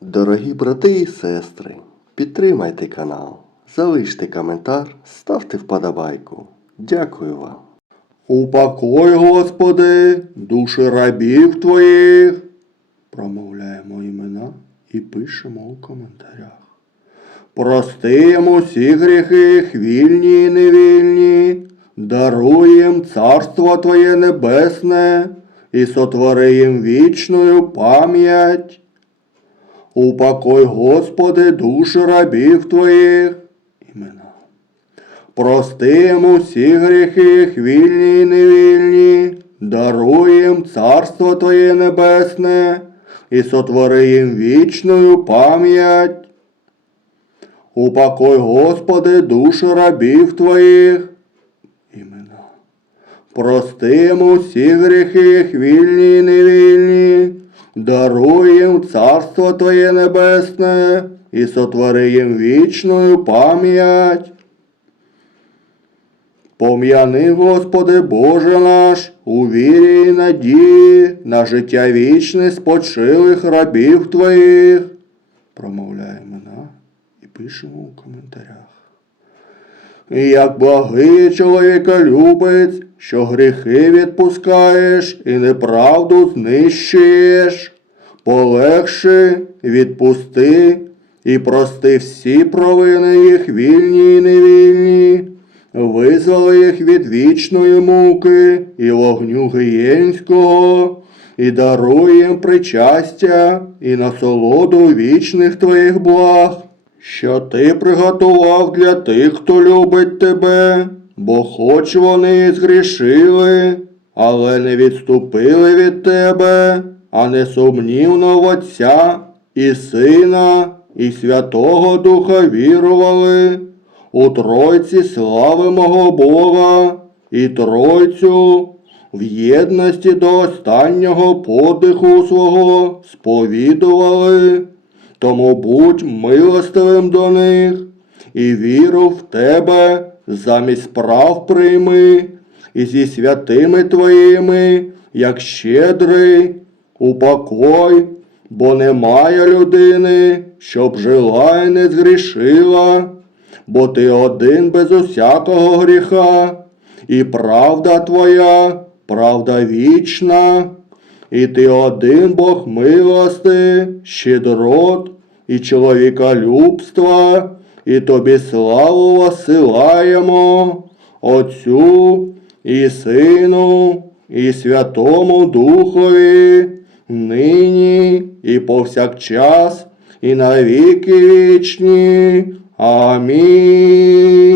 Дорогі брати і сестри, підтримайте канал, залиште коментар, ставте вподобайку. Дякую вам. Упокой, Господи, душі рабів Твоїх. Промовляємо імена і пишемо у коментарях. Прости їм усі гріхи, хвільні і невільні, даруй їм царство Твоє небесне і сотвори їм вічною пам'ять. Упокой, Господи, душі рабів Твоїх. Імена. Прости їм усі гріхи, хвільні і невільні, даруй їм царство Твоє небесне і сотвори їм вічною пам'ять. Упокой, Господи, душі рабів Твоїх. Імена. Прости усі гріхи, хвільні і невільні, даруй їм царство Твоє небесне і сотвори їм вічною пам'ять. Пом'яни, Господи, Боже наш, у вірі і надії на життя вічне спочилих рабів Твоїх. Промовляє імена і пишемо у коментарях. І як благий чоловіка любець, що гріхи відпускаєш і неправду знищуєш, полегши, відпусти і прости всі провини їх вільні і невільні, визволи їх від вічної муки і вогню гієнського, і даруй їм причастя і насолоду вічних твоїх благ що ти приготував для тих, хто любить тебе, бо хоч вони і згрішили, але не відступили від тебе, а не сумнівно в Отця і Сина, і Святого Духа вірували, у Тройці слави мого Бога і Тройцю в єдності до останнього подиху свого сповідували. Тому будь милостивим до них і віру в тебе замість справ прийми, і зі святими твоїми, як щедрий, упокой, бо немає людини, щоб жила і не згрішила, бо ти один без усякого гріха, і правда твоя, правда вічна. І ти один Бог милости, щедрот і чоловіколюбства, і тобі славу посилаємо, Отцю і Сину, і Святому Духові, нині і повсякчас, і навіки вічні. Амінь.